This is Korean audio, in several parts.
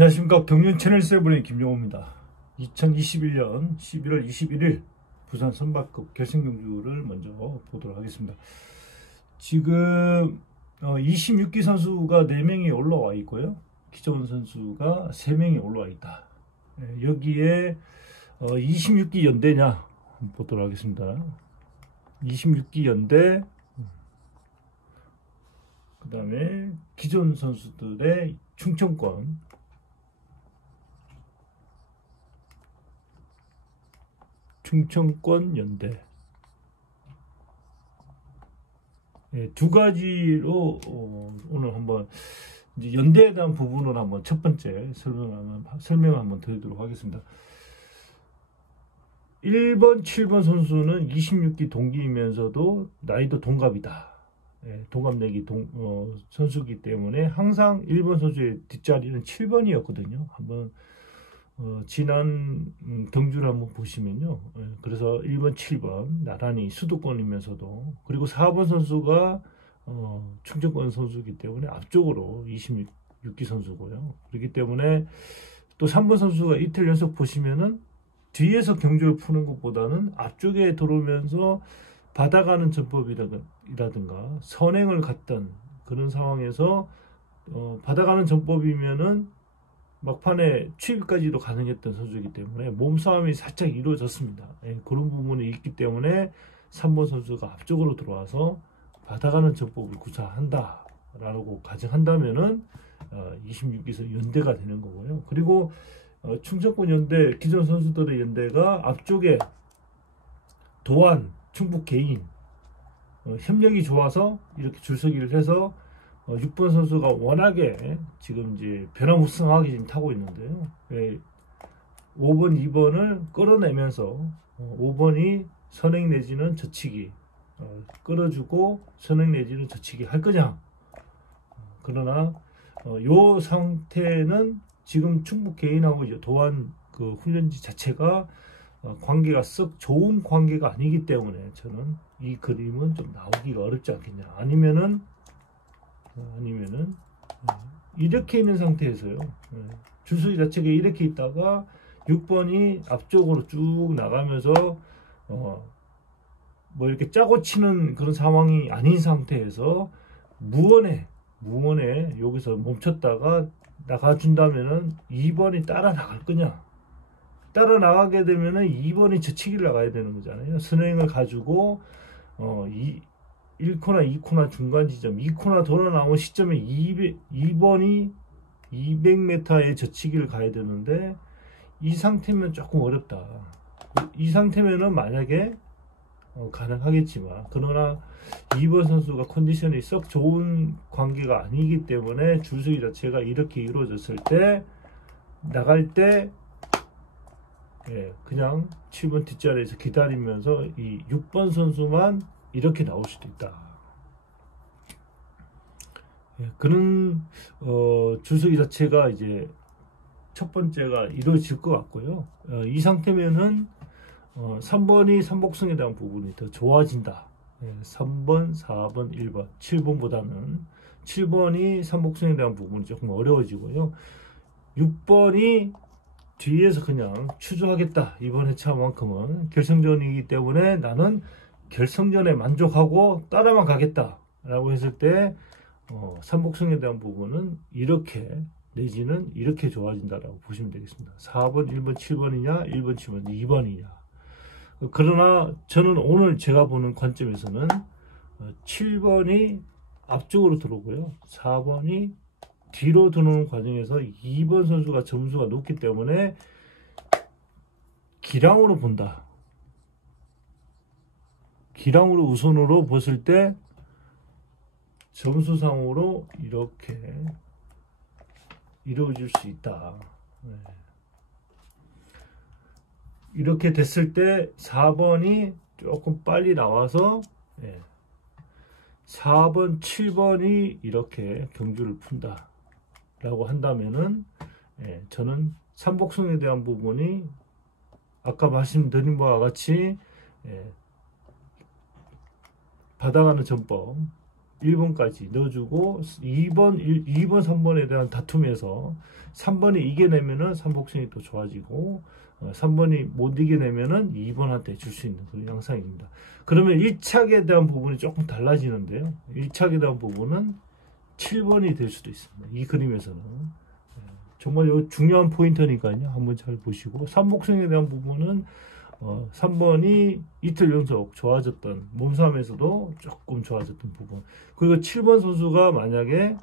안녕하십니까. 경륜 채널 세븐의 김용호입니다. 2021년 11월 21일 부산 선박급 결승 경주를 먼저 보도록 하겠습니다. 지금 26기 선수가 4명이 올라와 있고요. 기존 선수가 3명이 올라와 있다. 여기에 26기 연대냐 한번 보도록 하겠습니다. 26기 연대, 그 다음에 기존 선수들의 충청권, 연대, 두 가지로 오늘 한번 이제 연대에 대한 부분을 한번 첫 번째 설명을 한번 드리도록 하겠습니다. 1번, 7번 선수는 26기 동기이면서도 나이도 동갑이다. 동갑내기 선수이기 때문에 항상 1번 선수의 뒷자리는 7번이었거든요. 한번 지난 경주를 한번 보시면요. 그래서 1번, 7번 나란히 수도권이면서도, 그리고 4번 선수가 충청권 선수이기 때문에 앞쪽으로 26기 선수고요. 그렇기 때문에 또 3번 선수가 이틀 연속 보시면은 뒤에서 경주를 푸는 것보다는 앞쪽에 들어오면서 받아가는 전법이라든가 선행을 갔던 그런 상황에서 받아가는 전법이면은 막판에 취입까지도 가능했던 선수이기 때문에 몸싸움이 살짝 이루어졌습니다. 그런 부분이 있기 때문에 3번 선수가 앞쪽으로 들어와서 받아가는 전법을 구사한다 라고 가정한다면은 26기에서 연대가 되는 거고요. 그리고 충청권 연대, 기존 선수들의 연대가 앞쪽에 도안, 충북 개인 협력이 좋아서 이렇게 줄서기를 해서 6번 선수가 워낙에 지금 이제 변화무쌍하게 지금 타고 있는데요. 5번, 2번을 끌어내면서 5번이 선행 내지는 젖히기, 끌어주고 선행 내지는 젖히기 할 거냐. 그러나 요 상태는 지금 충북 개인하고 도안 그 훈련지 자체가 관계가 썩 좋은 관계가 아니기 때문에 저는 이 그림은 좀 나오기가 어렵지 않겠냐. 아니면은 이렇게 있는 상태에서요. 줄서기 자체가 이렇게 있다가 6번이 앞쪽으로 쭉 나가면서 뭐 이렇게 짜고 치는 그런 상황이 아닌 상태에서 무언에 여기서 멈췄다가 나가준다면은 2번이 따라 나갈 거냐. 따라 나가게 되면은 2번이 젖히기를 나가야 되는 거잖아요. 선행을 가지고 1코나 2코나 중간 지점, 2코나 돌아 나온 시점에 2번이 200m의 젖히기를 가야 되는데 이 상태면 조금 어렵다. 이 상태면은 만약에 가능하겠지만, 그러나 2번 선수가 컨디션이 썩 좋은 관계가 아니기 때문에 줄서기 자체가 이렇게 이루어졌을 때 나갈 때 그냥 7번 뒷자리에서 기다리면서 이 6번 선수만 이렇게 나올 수도 있다. 그런 줄서기 자체가 이제 첫 번째가 이루어질 것 같고요. 이 상태면은 3번이 삼복승에 대한 부분이 더 좋아진다. 3번, 4번, 1번, 7번보다는 7번이 삼복승에 대한 부분이 조금 어려워지고요. 6번이 뒤에서 그냥 추조하겠다. 이번 회차만큼은 결승전이기 때문에 나는 결승전에 만족하고 따라만 가겠다 라고 했을 때 삼복승에 대한 부분은 이렇게 내지는 이렇게 좋아진다라고 보시면 되겠습니다. 4번, 1번, 7번이냐 1번, 7번, 2번이냐. 그러나 저는 오늘 제가 보는 관점에서는 7번이 앞쪽으로 들어오고요. 4번이 뒤로 들어오는 과정에서 2번 선수가 점수가 높기 때문에 기량으로 본다. 기량으로 우선으로 봤을 때 점수상으로 이렇게 이루어질 수 있다. 이렇게 됐을 때 4번이 조금 빨리 나와서 4번, 7번이 이렇게 경주를 푼다 라고 한다면은 저는 삼복승에 대한 부분이 아까 말씀드린 바와 같이 받아가는 전법 1번까지 넣어주고 2번, 3번에 대한 다툼에서 3번이 이겨내면은 삼복승이 또 좋아지고 3번이 못 이겨내면은 2번한테 줄 수 있는 그런 양상입니다. 그러면 1착에 대한 부분이 조금 달라지는데요. 1착에 대한 부분은 7번이 될 수도 있습니다. 이 그림에서는. 정말 중요한 포인트니까요. 한번 잘 보시고, 삼복승에 대한 부분은 3번이 이틀 연속 좋아졌던, 몸싸움에서도 조금 좋아졌던 부분. 그리고 7번 선수가 만약에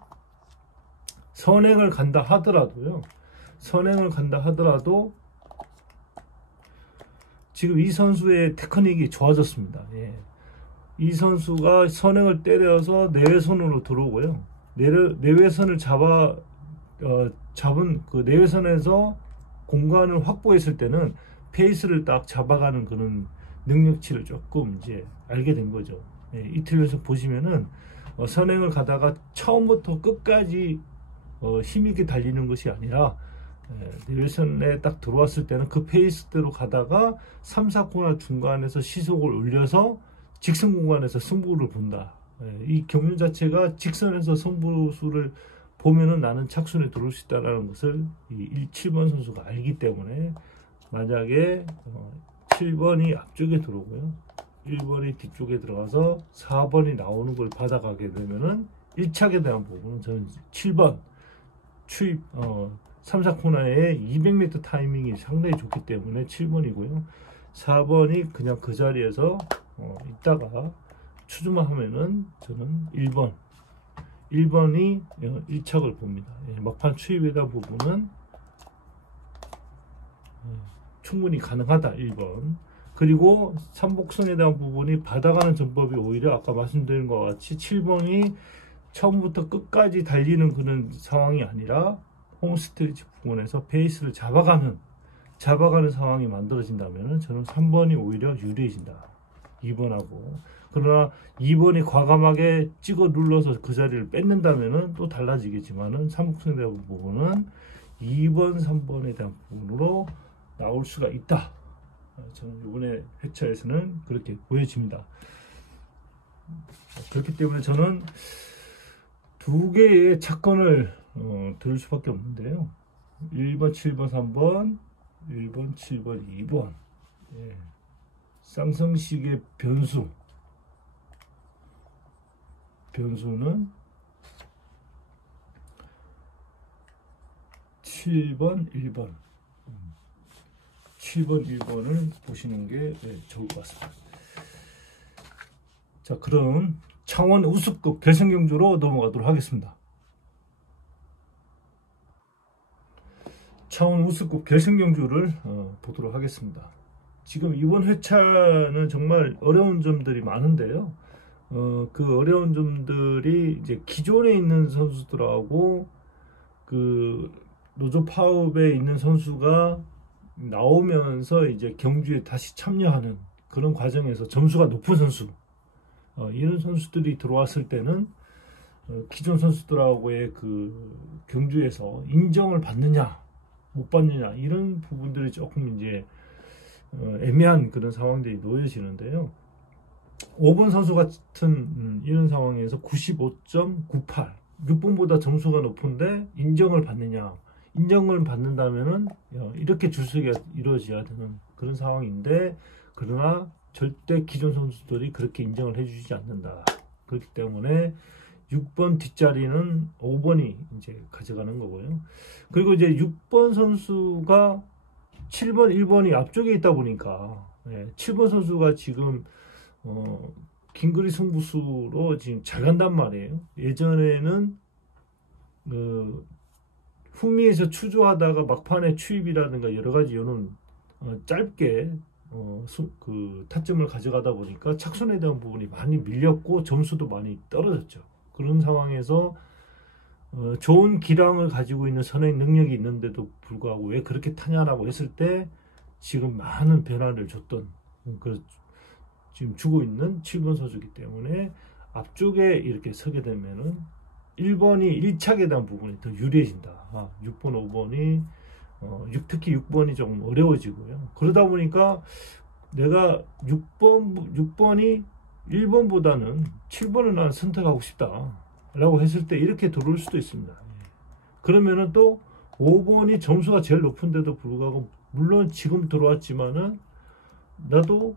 선행을 간다 하더라도요. 선행을 간다 하더라도 지금 이 선수의 테크닉이 좋아졌습니다. 예. 이 선수가 선행을 때려서 내외선으로 들어오고요. 내외선을 잡은 그 내외선에서 공간을 확보했을 때는 페이스를 딱 잡아가는 그런 능력치를 조금 이제 알게 된 거죠. 예, 이틀 연속 보시면은 선행을 가다가 처음부터 끝까지 힘있게 달리는 것이 아니라 내외선에 딱 들어왔을 때는 그 페이스대로 가다가 3, 4코너 중간에서 시속을 올려서 직선 공간에서 승부를 본다. 이 경륜 자체가 직선에서 승부수를 보면은 나는 착순에 들어올 수 있다는 것을 이 7번 선수가 알기 때문에 만약에 7번이 앞쪽에 들어오고요. 1번이 뒤쪽에 들어가서 4번이 나오는 걸 받아가게 되면은 1착에 대한 부분은 저는 7번 추입 3, 4코너에 200m 타이밍이 상당히 좋기 때문에 7번이고요. 4번이 그냥 그 자리에서 있다가 추주만 하면은 저는 1번이 1착을 봅니다. 막판 추입에 대한 부분은 충분히 가능하다. 1번. 그리고 삼복선에 대한 부분이 받아가는 전법이 오히려 아까 말씀드린 것 같이 7번이 처음부터 끝까지 달리는 그런 상황이 아니라 홈스트레치 부분에서 페이스를 잡아가는 상황이 만들어진다면 저는 3번이 오히려 유리해진다. 2번하고. 그러나 2번이 과감하게 찍어 눌러서 그 자리를 뺏는다면 또 달라지겠지만은 삼복선에 대한 부분은 2번, 3번에 대한 부분으로 나올 수가 있다. 저는 이번에 회차에서는 그렇게 보여집니다. 그렇기 때문에 저는 두 개의 착권을 들을 수밖에 없는데요. 1번, 7번, 3번, 1번, 7번, 2번. 예. 쌍성식의 변수는 7번, 1번. 7번, 1번을 보시는 게 좋을 것 같습니다. 자, 그럼 창원 우승급 결승경주로 넘어가도록 하겠습니다. 창원 우승급 결승경주를 보도록 하겠습니다. 지금 이번 회차는 정말 어려운 점들이 많은데요. 그 어려운 점들이 이제 기존에 있는 선수들하고 그 노조 파업에 있는 선수가 나오면서 이제 경주에 다시 참여하는 그런 과정에서 점수가 높은 선수, 이런 선수들이 들어왔을 때는 기존 선수들하고의 그 경주에서 인정을 받느냐 못 받느냐 이런 부분들이 조금 이제 애매한 그런 상황들이 놓여지는데요. 5번 선수 같은 이런 상황에서 95.98, 6번보다 점수가 높은데 인정을 받느냐, 인정을 받는다면은 이렇게 줄서기가 이루어져야 되는 그런 상황인데, 그러나 절대 기존 선수들이 그렇게 인정을 해주지 않는다. 그렇기 때문에 6번 뒷자리는 5번이 이제 가져가는 거고요. 그리고 이제 6번 선수가 7번, 1번이 앞쪽에 있다 보니까 7번 선수가 지금 긴거리 승부수로 지금 잘 간단 말이에요. 예전에는 후미에서 추조하다가 막판에 추입이라든가 여러 가지 요는 짧게 그 타점을 가져가다 보니까 착순에 대한 부분이 많이 밀렸고 점수도 많이 떨어졌죠. 그런 상황에서 좋은 기량을 가지고 있는 선행 능력이 있는데도 불구하고 왜 그렇게 타냐라고 했을 때 지금 많은 변화를 줬던 지금 주고 있는 7번 선수이기 때문에 앞쪽에 이렇게 서게 되면은 1번이 1착에 대한 부분이 더 유리해진다. 6번, 5번이 특히 6번이 조금 어려워지고요. 그러다 보니까 내가 6번이 1번보다는 7번을 난 선택하고 싶다 라고 했을 때 이렇게 들어올 수도 있습니다. 그러면은 또 5번이 점수가 제일 높은데도 불구하고 물론 지금 들어왔지만은 나도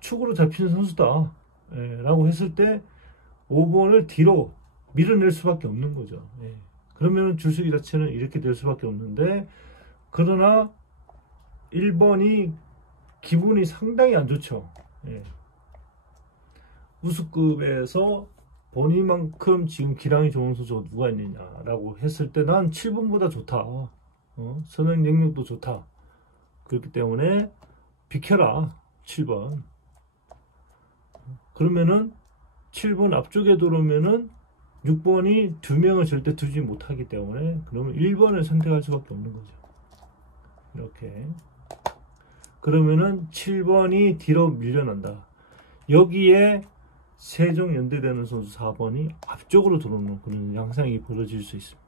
축으로 잡히는 선수다 라고 했을 때 5번을 뒤로 밀어낼 수밖에 없는 거죠. 그러면 줄서기 자체는 이렇게 될 수밖에 없는데, 그러나 1번이 기분이 상당히 안 좋죠. 우수급에서 본인만큼 지금 기량이 좋은 선수가 누가 있느냐라고 했을 때 난 7번보다 좋다. 선행 능력도 좋다. 그렇기 때문에 비켜라 7번. 그러면은 7번 앞쪽에 들어오면은 6번이 2명을 절대 두지 못하기 때문에 그러면 1번을 선택할 수밖에 없는 거죠. 이렇게. 그러면은 7번이 뒤로 밀려난다. 여기에 세종 연대되는 선수 4번이 앞쪽으로 들어오는 그런 양상이 벌어질 수 있습니다.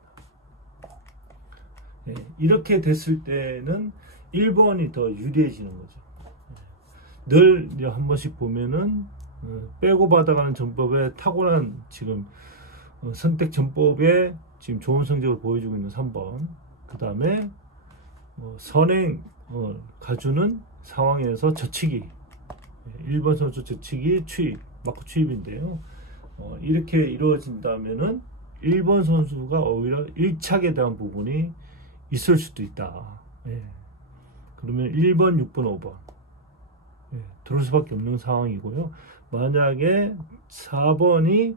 이렇게 됐을 때는 1번이 더 유리해지는 거죠. 늘 한 번씩 보면은 빼고 받아가는 전법에 탁월한 지금 선택 전법에 지금 좋은 성적을 보여주고 있는 3번, 그 다음에 선행 가주는 상황에서 젖히기, 1번 선수 젖히기 추입, 마크 추입인데요. 이렇게 이루어진다면은 1번 선수가 오히려 1착에 대한 부분이 있을 수도 있다. 그러면 1번, 6번, 5번 들어올 수밖에 없는 상황이고요. 만약에 4번이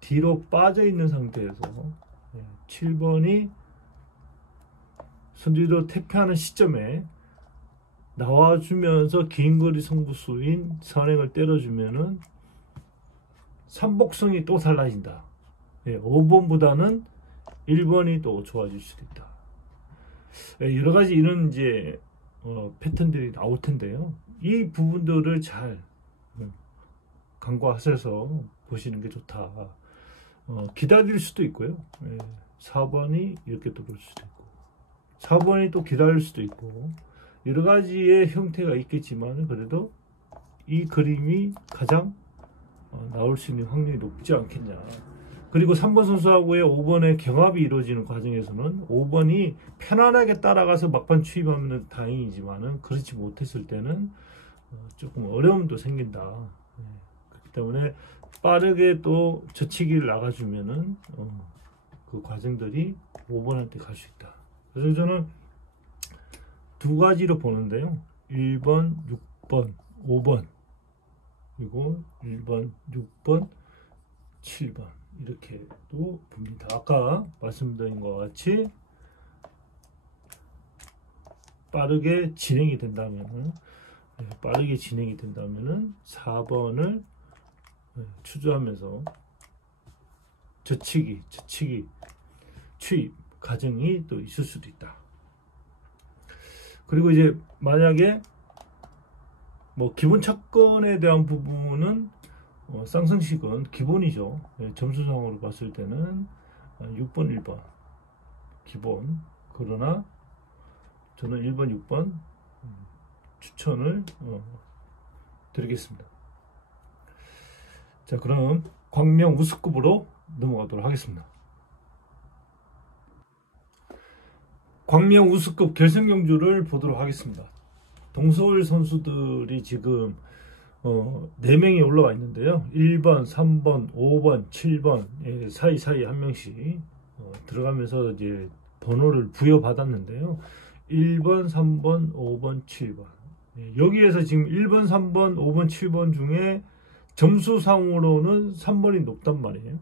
뒤로 빠져 있는 상태에서 7번이 선두로 택하는 시점에 나와주면서 긴 거리 승부수인 선행을 때려주면은 삼복성이 또 달라진다. 5번보다는 1번이 또 좋아질 수도 있다. 여러 가지 이런 이제 패턴들이 나올 텐데요. 이 부분들을 잘 간과하셔서 보시는 게 좋다. 기다릴 수도 있고요. 4번이 이렇게 또 볼 수도 있고, 4번이 또 기다릴 수도 있고, 여러 가지의 형태가 있겠지만 그래도 이 그림이 가장 나올 수 있는 확률이 높지 않겠냐. 그리고 3번 선수하고의 5번의 경합이 이루어지는 과정에서는 5번이 편안하게 따라가서 막판 추입하면 다행이지만은 그렇지 못했을 때는 조금 어려움도 생긴다. 그렇기 때문에 빠르게 또 젖히기를 나가주면은 그 과정들이 5번한테 갈 수 있다. 그래서 저는 두 가지로 보는데요. 1번, 6번, 5번, 그리고 1번, 6번, 7번 이렇게도 봅니다. 아까 말씀드린 것 같이 빠르게 진행이 된다면은 4번을 추주하면서 젖히기, 추입 과정이 또 있을 수도 있다. 그리고 이제 만약에 뭐 기본 차건에 대한 부분은 쌍성식은 기본이죠. 점수상으로 봤을 때는 6번, 1번 기본. 그러나 저는 1번, 6번 추천을 드리겠습니다. 자, 그럼 광명 우수급으로 넘어가도록 하겠습니다. 광명 우수급 결승 경주를 보도록 하겠습니다. 동서울 선수들이 지금 4명이 올라와 있는데요. 1번, 3번, 5번, 7번 사이사이 한 명씩 들어가면서 이제 번호를 부여받았는데요. 1번, 3번, 5번, 7번. 여기에서 지금 1번, 3번, 5번, 7번 중에 점수상으로는 3번이 높단 말이에요.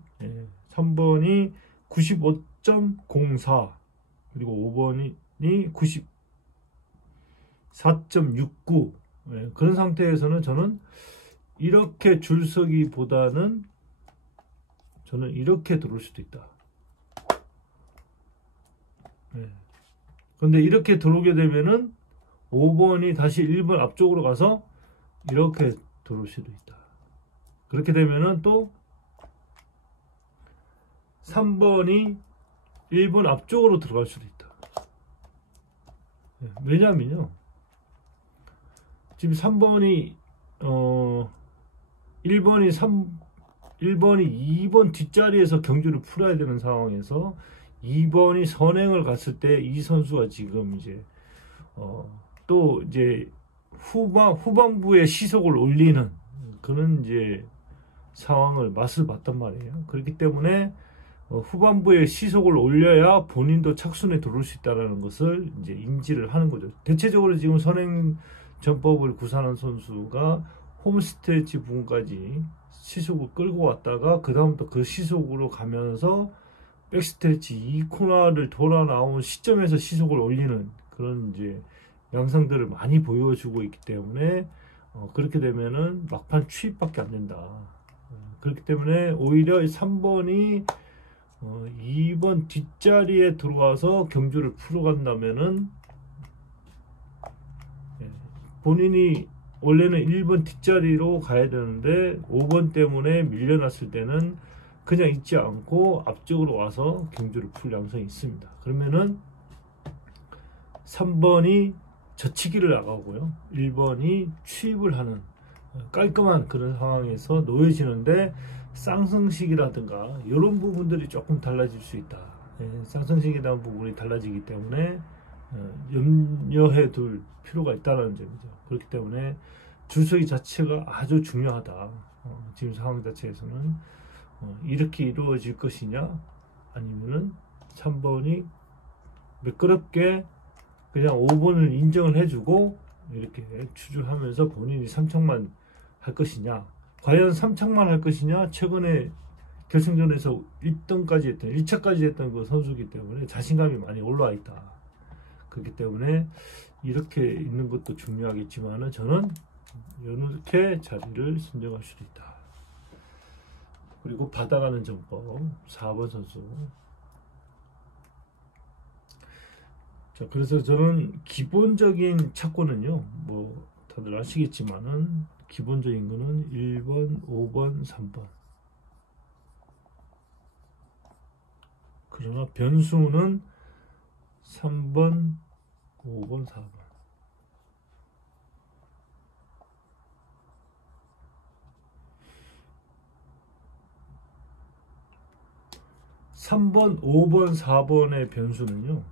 3번이 95.04, 그리고 5번이 94.69. 그런 상태에서는 저는 이렇게 줄서기보다는 저는 이렇게 들어올 수도 있다. 그런데 이렇게 들어오게 되면은 5번이 다시 1번 앞쪽으로 가서 이렇게 들어올 수도 있다. 그렇게 되면은 또 3번이 1번 앞쪽으로 들어갈 수도 있다. 왜냐면요, 지금 3번이 1번이 2번 뒷자리에서 경주를 풀어야 되는 상황에서 2번이 선행을 갔을 때 이 선수가 지금 이제 또 이제 후반부에 시속을 올리는 그런 이제 상황을 맛을 봤단 말이에요. 그렇기 때문에 후반부에 시속을 올려야 본인도 착순에 들어올 수 있다는 것을 이제 인지를 하는 거죠. 대체적으로 지금 선행 전법을 구사하는 선수가 홈스트레치 부분까지 시속을 끌고 왔다가 그 다음부터 그 시속으로 가면서 백스트레치 이 코너를 돌아 나온 시점에서 시속을 올리는 그런 이제 양상들을 많이 보여주고 있기 때문에 그렇게 되면은 막판 추입밖에 안 된다. 그렇기 때문에 오히려 3번이 2번 뒷자리에 들어와서 경주를 풀어간다면은 본인이 원래는 1번 뒷자리로 가야 되는데 5번 때문에 밀려났을 때는 그냥 있지 않고 앞쪽으로 와서 경주를 풀 양상이 있습니다. 그러면은 3번이 젖히기를 나가고요. 1번이 취입을 하는 깔끔한 그런 상황에서 놓여지는데 쌍성식이라든가 이런 부분들이 조금 달라질 수 있다. 쌍성식에 대한 부분이 달라지기 때문에 염려해 둘 필요가 있다는 점이죠. 그렇기 때문에 줄서기 자체가 아주 중요하다. 지금 상황 자체에서는 이렇게 이루어질 것이냐 아니면은 3번이 매끄럽게 그냥 5번을 인정을 해주고 이렇게 추주하면서 본인이 3척만 할 것이냐, 과연 3척만 할 것이냐. 최근에 결승전에서 1등까지 했던 1차까지 했던 그 선수이기 때문에 자신감이 많이 올라와 있다. 그렇기 때문에 이렇게 있는 것도 중요하겠지만은 저는 이렇게 자리를 선정할 수도 있다. 그리고 받아가는 전법 4번 선수. 자, 그래서 저는 기본적인 착고는요, 뭐 다들 아시겠지만은 기본적인 거는 1번, 5번, 3번. 그러나 변수는 3번, 5번, 4번. (3번) (5번) (4번의) 변수는요,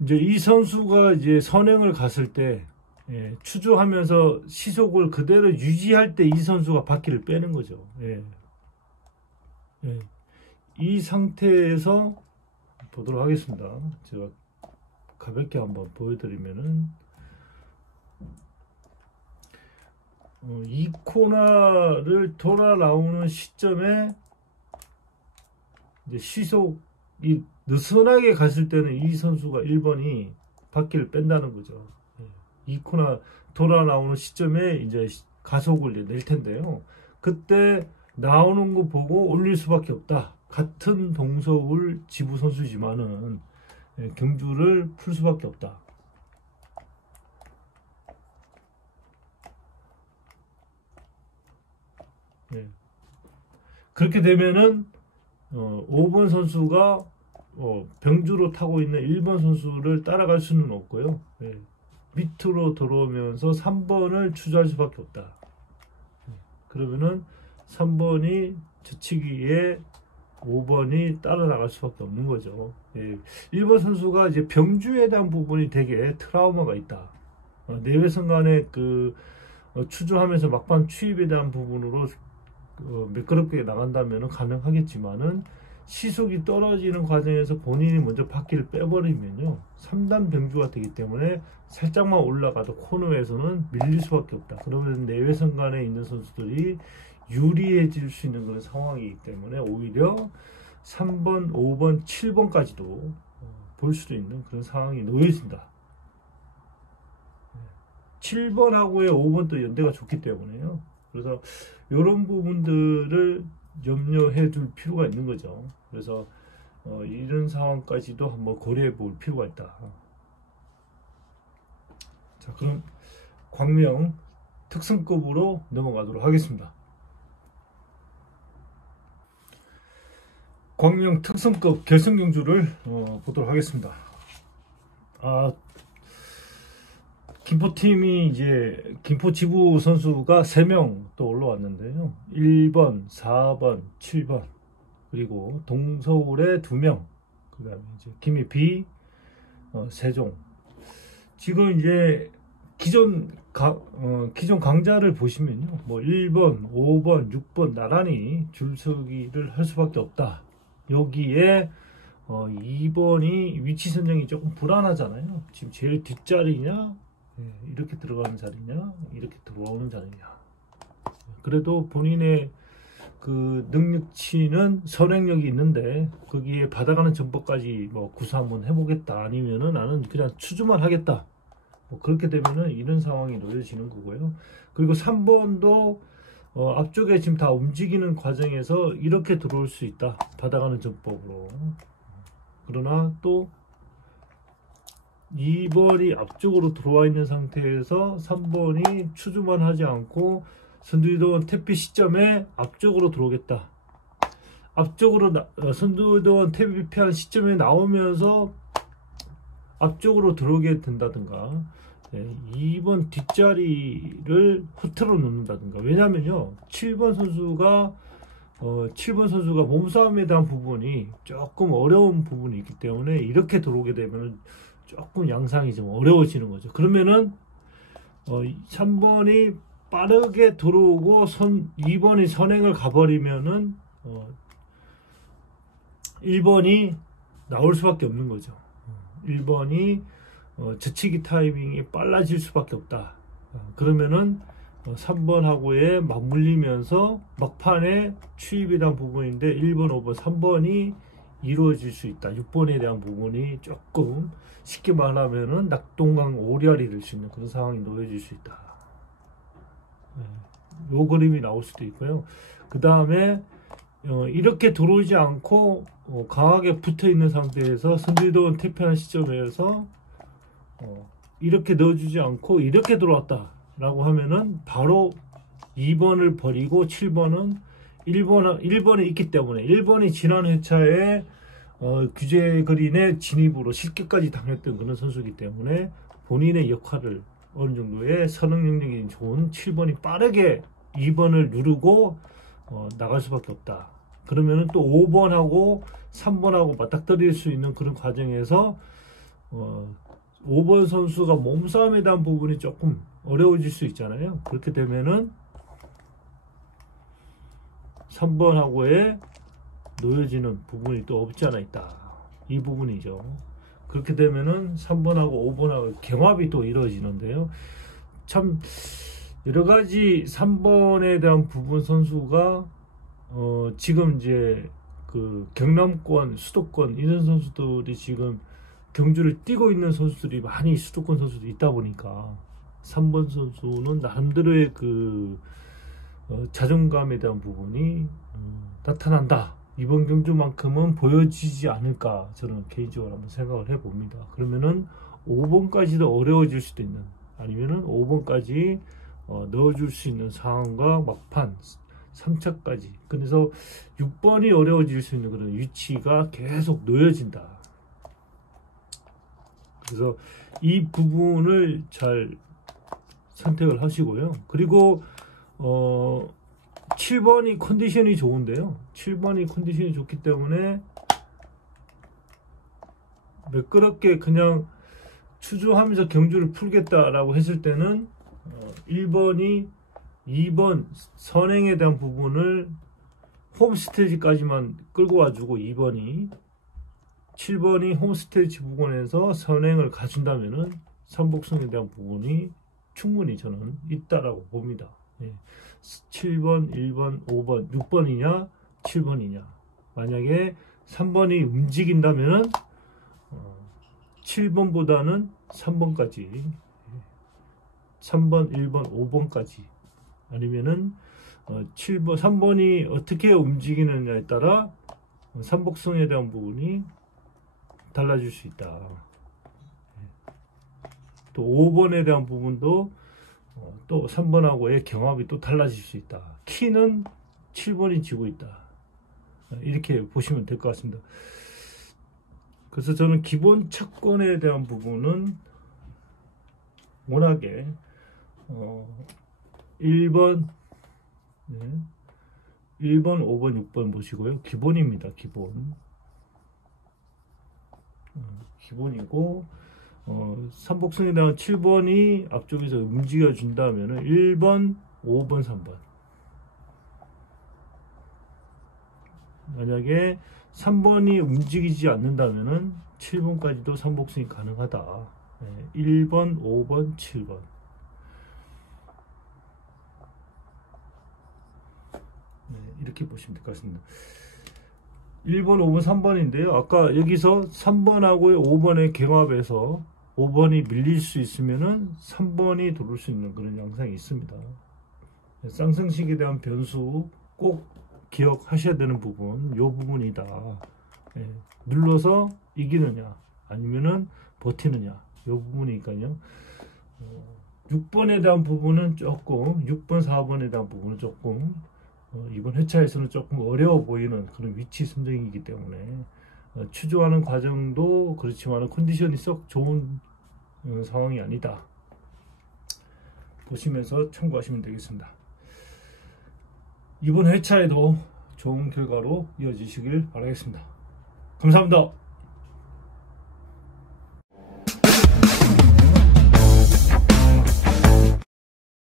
이제 이 선수가 이제 선행을 갔을 때 추주하면서 시속을 그대로 유지할 때 이 선수가 바퀴를 빼는 거죠. 이 상태에서 보도록 하겠습니다. 제가 가볍게 한번 보여드리면은 이 코너를 돌아 나오는 시점에 이제 시속이 느슨하게 갔을 때는 이 선수가 1번이 바퀴를 뺀다는 거죠. 이 코너 돌아 나오는 시점에 이제 가속을 낼 텐데요. 그때 나오는 거 보고 올릴 수밖에 없다. 같은 동서울 지부 선수지만은 경주를 풀 수밖에 없다. 그렇게 되면은 5번 선수가 병주로 타고 있는 1번 선수를 따라갈 수는 없고요. 밑으로 들어오면서 3번을 추주할 수밖에 없다. 그러면은 3번이 젖히기에 5번이 따라 나갈 수밖에 없는 거죠. 1번 선수가 이제 병주에 대한 부분이 되게 트라우마가 있다. 내외선 간의 그 추주하면서 막판 추입에 대한 부분으로 매끄럽게 나간다면 가능하겠지만은 시속이 떨어지는 과정에서 본인이 먼저 바퀴를 빼버리면요 3단 병주가 되기 때문에 살짝만 올라가도 코너에서는 밀릴 수밖에 없다. 그러면 내외선 간에 있는 선수들이 유리해질 수 있는 그런 상황이기 때문에 오히려 3번, 5번, 7번까지도 볼 수도 있는 그런 상황이 놓여진다. 7번하고의 5번도 연대가 좋기 때문에요. 그래서 이런 부분들을 염려해 둘 필요가 있는 거죠. 그래서 이런 상황까지도 한번 고려해 볼 필요가 있다. 자, 그럼 광명 특성급으로 넘어가도록 하겠습니다. 광명 특성급 결승경주를 보도록 하겠습니다. 김포팀이 이제 김포 지부 선수가 3명 또 올라왔는데요. 1번, 4번, 7번, 그리고 동서울에 2명, 그 다음에 이제 김희비, 세종. 지금 이제 기존 강자를 보시면요, 뭐 1번, 5번, 6번 나란히 줄서기를 할 수밖에 없다. 여기에 2번이 위치 선정이 조금 불안하잖아요. 지금 제일 뒷자리냐, 이렇게 들어가는 자리냐, 이렇게 들어오는 자리냐. 그래도 본인의 그 능력치는 선행력이 있는데 거기에 받아가는 전법까지 뭐 구사 한번 해보겠다, 아니면은 나는 그냥 추주만 하겠다, 뭐 그렇게 되면은 이런 상황이 놓여지는 거고요. 그리고 3번도 앞쪽에 지금 다 움직이는 과정에서 이렇게 들어올 수 있다, 받아가는 전법으로. 그러나 또 2번이 앞쪽으로 들어와 있는 상태에서 3번이 추주만 하지 않고 선두이동원 퇴피 시점에 앞쪽으로 들어오겠다. 앞쪽으로 선두이동원 퇴피하는 시점에 나오면서 앞쪽으로 들어오게 된다든가, 2번 뒷자리를 흐트러 놓는다든가. 왜냐면요, 7번 선수가 몸싸움에 대한 부분이 조금 어려운 부분이 있기 때문에 이렇게 들어오게 되면 조금 양상이 좀 어려워지는 거죠. 그러면은 3번이 빠르게 들어오고 2번이 선행을 가버리면은 1번이 나올 수밖에 없는 거죠. 1번이 젖히기 타이밍이 빨라질 수밖에 없다. 그러면은 3번하고의 맞물리면서 막판에 추입에 대한 부분인데 1번, 5번, 3번이 이루어질 수 있다. 6번에 대한 부분이 조금 쉽게 말하면은 낙동강 오리알이 될 수 있는 그런 상황이 놓여질 수 있다. 요 그림이 나올 수도 있고요. 그 다음에 이렇게 들어오지 않고 강하게 붙어 있는 상태에서 선두이동원 퇴피하는 시점에서 이렇게 넣어주지 않고 이렇게 들어왔다 라고 하면은 바로 2번을 버리고 7번은 1번이 있기 때문에 1번이 지난 회차에 규제 그린의 진입으로 실격까지 당했던 그런 선수이기 때문에 본인의 역할을 어느 정도의 선응 능력이 좋은 7번이 빠르게 2번을 누르고 나갈 수밖에 없다. 그러면은 또 5번하고 3번하고 맞닥뜨릴 수 있는 그런 과정에서 5번 선수가 몸싸움에 대한 부분이 조금 어려워질 수 있잖아요. 그렇게 되면은 3번하고의 놓여지는 부분이 또 없지 않아 있다. 이 부분이죠. 그렇게 되면은 3번하고 5번하고 경합이 또 이루어지는데요. 참 여러가지 3번에 대한 부분 선수가 지금 이제 그 경남권, 수도권 이런 선수들이 지금 경주를 뛰고 있는 선수들이 많이 수도권 선수들이 있다 보니까 3번 선수는 나름대로의 그 자존감에 대한 부분이 나타난다. 이번 경주만큼은 보여지지 않을까 저는 개인적으로 한번 생각을 해봅니다. 그러면은 5번까지도 어려워질 수도 있는, 아니면은 5번까지 넣어줄 수 있는 상황과 막판 3차까지, 그래서 6번이 어려워질 수 있는 그런 위치가 계속 놓여진다. 그래서 이 부분을 잘 선택을 하시고요. 그리고 7번이 컨디션이 좋은데요. 7번이 컨디션이 좋기 때문에 매끄럽게 그냥 추주하면서 경주를 풀겠다라고 했을 때는 1번이 2번 선행에 대한 부분을 홈스테이지까지만 끌고 와주고 2번이 7번이 홈스테이지 부분에서 선행을 가준다면은 삼복승에 대한 부분이 충분히 저는 있다라고 봅니다. 7번, 1번, 5번, 6번이냐 7번이냐, 만약에 3번이 움직인다면은 7번보다는 3번까지, 3번, 1번, 5번까지, 아니면은 7번, 3번이 어떻게 움직이느냐에 따라 삼복승에 대한 부분이 달라질 수 있다. 또 5번에 대한 부분도 또 3번하고의 경합이 또 달라질 수 있다. 키는 7번이 지고 있다. 이렇게 보시면 될 것 같습니다. 그래서 저는 기본 채권에 대한 부분은 워낙에 1번, 네, 1번, 5번, 6번 보시고요. 기본입니다. 기본이고, 삼복승에 대한 7번이 앞쪽에서 움직여 준다면은 1번, 5번, 3번. 만약에 3번이 움직이지 않는다면은 7번까지도 삼복승이 가능하다. 1번, 5번, 7번. 이렇게 보시면 될 것 같습니다. 1번, 5번, 3번인데요. 아까 여기서 3번하고 5번의 경합에서 5번이 밀릴 수 있으면은 3번이 들어올 수 있는 그런 양상이 있습니다. 쌍승식에 대한 변수 꼭 기억하셔야 되는 부분, 요 부분이다. 눌러서 이기느냐, 아니면은 버티느냐, 요 부분이니까요. 6번에 대한 부분은 조금, 6번, 4번에 대한 부분은 조금, 이번 회차에서는 조금 어려워 보이는 그런 위치 선정이기 때문에 추조하는 과정도 그렇지만 컨디션이 썩 좋은 상황이 아니다. 보시면서 참고하시면 되겠습니다. 이번 회차에도 좋은 결과로 이어지시길 바라겠습니다. 감사합니다.